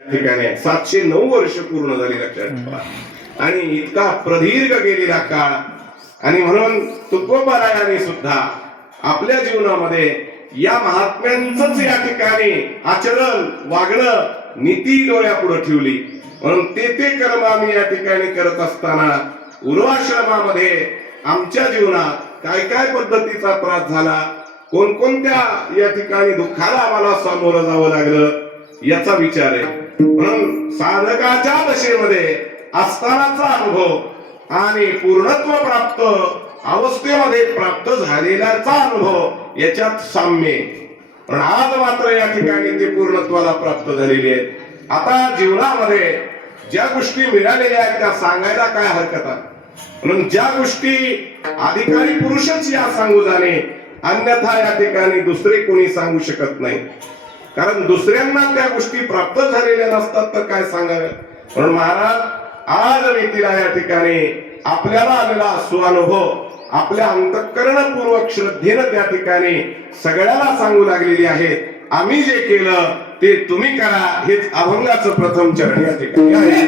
ठिकाणी 709 वर्ष पूर्ण झाली लक्षात ठेवा. आणि इतका प्रदीर्घ गेलेला काळ, आणि म्हणून तुकोबारायाने सुद्धा आपल्या जीवनामध्ये या महात्म्यांचंच या ठिकाणी आचरण, वागणं, नीती डोळ्यापुढे ठेवली. म्हणून ते कर्म आम्ही या ठिकाणी करत असताना उर्वाश्रमामध्ये आमच्या जीवनात काय काय पद्धतीचा त्रास झाला, कोणकोणत्या या ठिकाणी दुःखाला आम्हाला सामोरं जावं लागलं याचा विचार आहे. म्हणून साधकाच्या दशेमध्ये असतानाचा अनुभव आणि पूर्णत्व प्राप्त अवस्थेमध्ये प्राप्त झालेल्याचा अनुभव याच्यात साम्य आहे. पण आज मात्र या ठिकाणी ते पूर्णत्वाला प्राप्त झालेले आहेत. आता जीवनामध्ये ज्या गोष्टी मिळालेल्या आहेत त्या सांगायला काय हरकत आहे. म्हणून ज्या गोष्टी अधिकारी पुरुषच या सांगू जाणे, अन्यथा या ठिकाणी दुसरे कोणी सांगू शकत नाही. कारण दुसऱ्यांना त्या गोष्टी प्राप्त झालेल्या नसतात तर काय सांगावे. म्हणून महाराज आज मी तिला या ठिकाणी आपल्याला आलेला स्वानुभव आपल्या अंतःकरणपूर्वक श्रद्धेनं त्या ठिकाणी सगळ्याला सांगू लागलेली आहे. आम्ही जे केलं ते तुम्ही करा, हेच अभंगाचं प्रथम चरण या ठिकाणी आहे.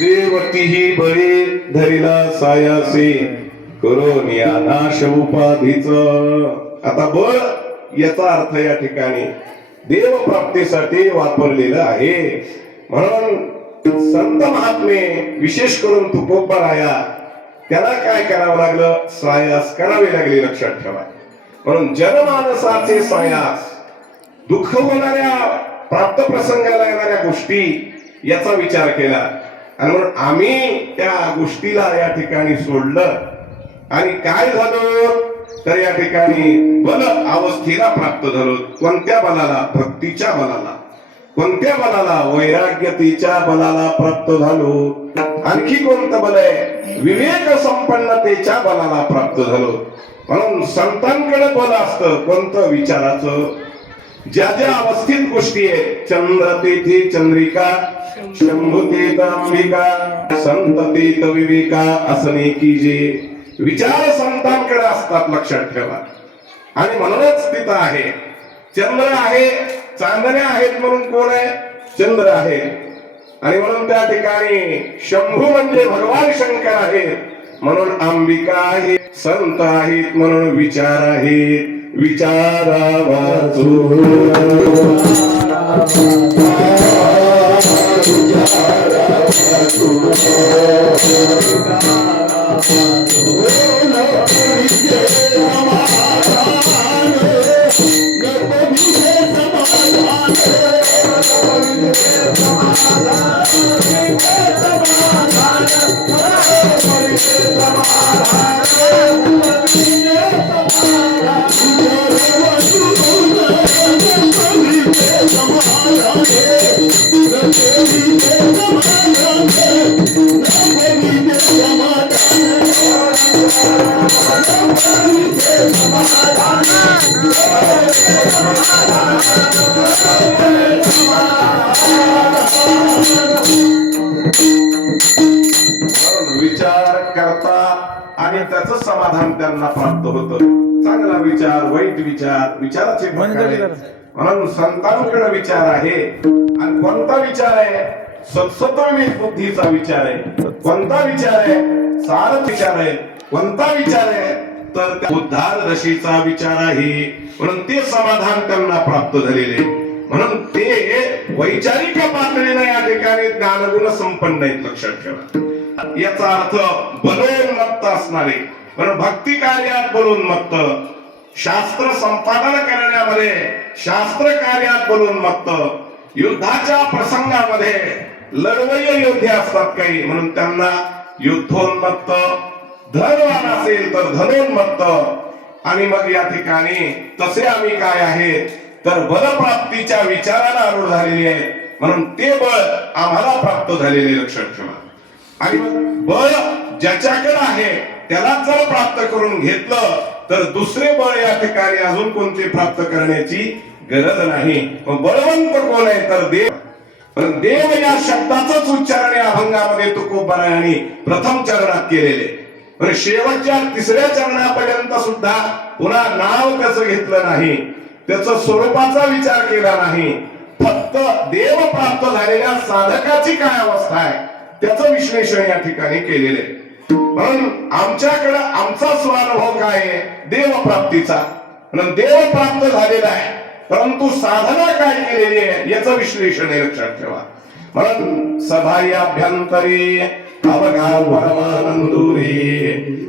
देवतीही बळी धरिला सायासी करून या नाश उपाधीच. आता बळ याचा अर्थ या ठिकाणी देव प्राप्तीसाठी वापरलेलं आहे. म्हणून संत महात्मे विशेष करून तुकोबाराया त्याला काय करावं लागलं, सायास करावे लागले. लक्षात ठेवा. म्हणून जनमानसाचे सायास, दुःख होणाऱ्या प्राप्त प्रसंगाला येणाऱ्या गोष्टी याचा विचार केला. आणि म्हणून आम्ही त्या गोष्टीला या ठिकाणी सोडलं आणि काय झालं तर या ठिकाणी बल अवस्थेला प्राप्त झालो. कोणत्या बलाला? भक्तीच्या बलाला. कोणत्या बलाला? वैराग्यतेच्या बलाला प्राप्त झालो. आणखी कोणतं बल आहे? विवेक संपन्नतेच्या बलाला प्राप्त झालो. म्हणून संतांकडे बल असतं कोणतं? विचाराचं. ज्या ज्या अवस्थित गोष्टी आहेत, चंद्र तेथे चंद्रिका, शंभू तेथ अंबिका, संत तेथ विवेका, असणे की जे विचार संतांकडे असतात. लक्षात ठेवा. आणि म्हणूनच तिथं आहे चंद्र आहे, चांदणे आहेत म्हणून कोण आहे? चंद्र आहे. आणि म्हणून त्या ठिकाणी शंभू म्हणजे भगवान शंकर आहेत, म्हणून अंबिका आहे. संत आहेत म्हणून विचार आहेत. विचारा वाचू विचार करता आणि त्याचं समाधान त्यांना प्राप्त होतं. चांगला विचार, वाईट विचार, विचाराचे प्रकार आहेत. म्हणून संतांकडे विचार आहे. आणि कोणता विचार आहे? सत्सत्विक बुद्धीचा विचार आहे. कोणता विचार आहे? सारथ विचार आहे. कोणता विचार आहे? तर त्या उद्धार दशेचा विचार आहे. म्हणून ते समाधान त्यांना प्राप्त झालेले. म्हणून ते वैचारिक पातळीने या ठिकाणी ज्ञानगुण संपन्न आहेत. लक्षात ठेवा. याचा अर्थ बलोन्मत्त असणारे, म्हणून भक्ती कार्यात बलोन्मत्त, शास्त्र संपादन करण्यामध्ये, शास्त्र कार्यात बलोन्मत्त, युद्धाच्या प्रसंगामध्ये लढवय्ये योद्धे असतात काही, म्हणून त्यांना युद्धोन्मत्त, धनवान असेल तर धनोन्मत्त. आणि मग या ठिकाणी तसे आम्ही काय आहे तर बलप्राप्तीच्या विचाराला आरूढ झालेली आहे. म्हणून ते बळ आम्हाला प्राप्त झालेले. लक्षात ठेवा. आणि बळ ज्याच्याकडे आहे त्याला जर प्राप्त करून घेतलं तर दुसरे बळ या ठिकाणी अजून कोणते प्राप्त करण्याची गरज नाही. बळवंत कोण आहे तर देव. पण देव या शब्दाचंच उच्चारण या अभंगामध्ये तुकोबारायांनी प्रथम चरणात केलेले. पण शेवटच्या तिसऱ्या चरणापर्यंत सुद्धा पुन्हा नाव त्याचं घेतलं नाही, त्याचं स्वरूपाचा विचार केला नाही. फक्त देव प्राप्त झालेल्या साधकाची काय अवस्था आहे त्याचं विश्लेषण या ठिकाणी केलेले. म्हणून आमच्याकडे आमचा स्वानुभव काय आहे? देवप्राप्तीचा. म्हणून देव प्राप्त झालेला आहे, परंतु साधना काय केलेली आहे याचं विश्लेषण आहे. लक्षात ठेवा. म्हणून सभायाभ्यंतरी अवघा परमानंदुरी.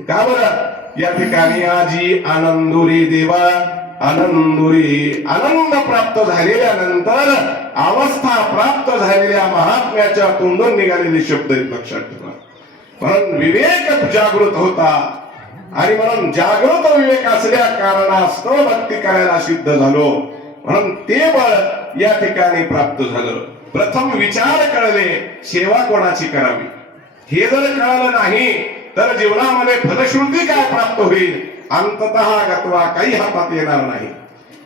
का बरं या ठिकाणी आजी आनंदुरी देवा आनंदुरी. आनंद प्राप्त झालेल्या नंतर अवस्था प्राप्त झालेल्या महात्म्याच्या तोंडून निघालेले शब्द आहेत. लक्षात ठेवा. म्हणून विवेक जागृत होता आणि म्हणून जागृत विवेक असल्या कारणास्तव भक्ती करायला सिद्ध झालो. म्हणून ते बळ या ठिकाणी प्राप्त झालं. प्रथम विचार कळले, सेवा कोणाची करावी हे जर कळलं नाही तर जीवनामध्ये फलश्रुती काय प्राप्त होईल अंततः गत्वा काही हातात येणार नाही.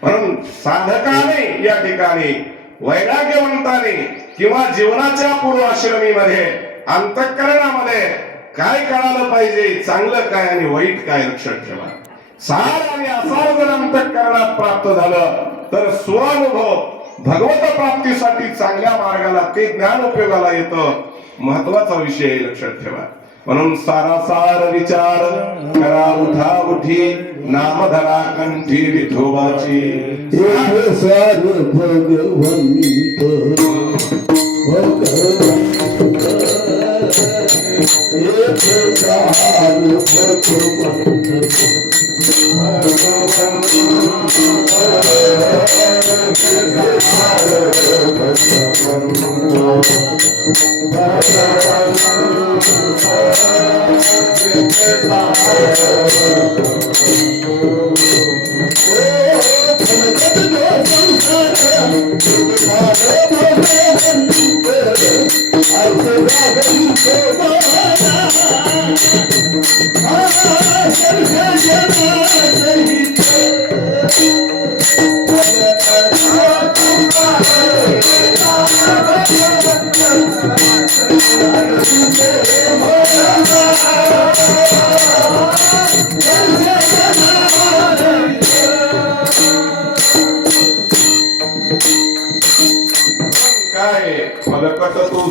म्हणून साधकाने या ठिकाणी वैराग्यवंताने किंवा जीवनाच्या पूर्वाश्रमीमध्ये अंतःकरणामध्ये काय कळालं पाहिजे, चांगलं काय आणि वाईट काय. लक्षात ठेवा. सार आणि असार जर अंतःकरणात प्राप्त झालं तर स्वानुभव भगवत प्राप्तीसाठी चांगल्या मार्गाला ते ज्ञान उपयोगाला येतं. महत्वाचा विषय आहे. लक्षात ठेवा. म्हणून सारासार विचार करा उठा उठी नाम धरा कंठी विठोबाची. सार भगवंत काय फलकत तू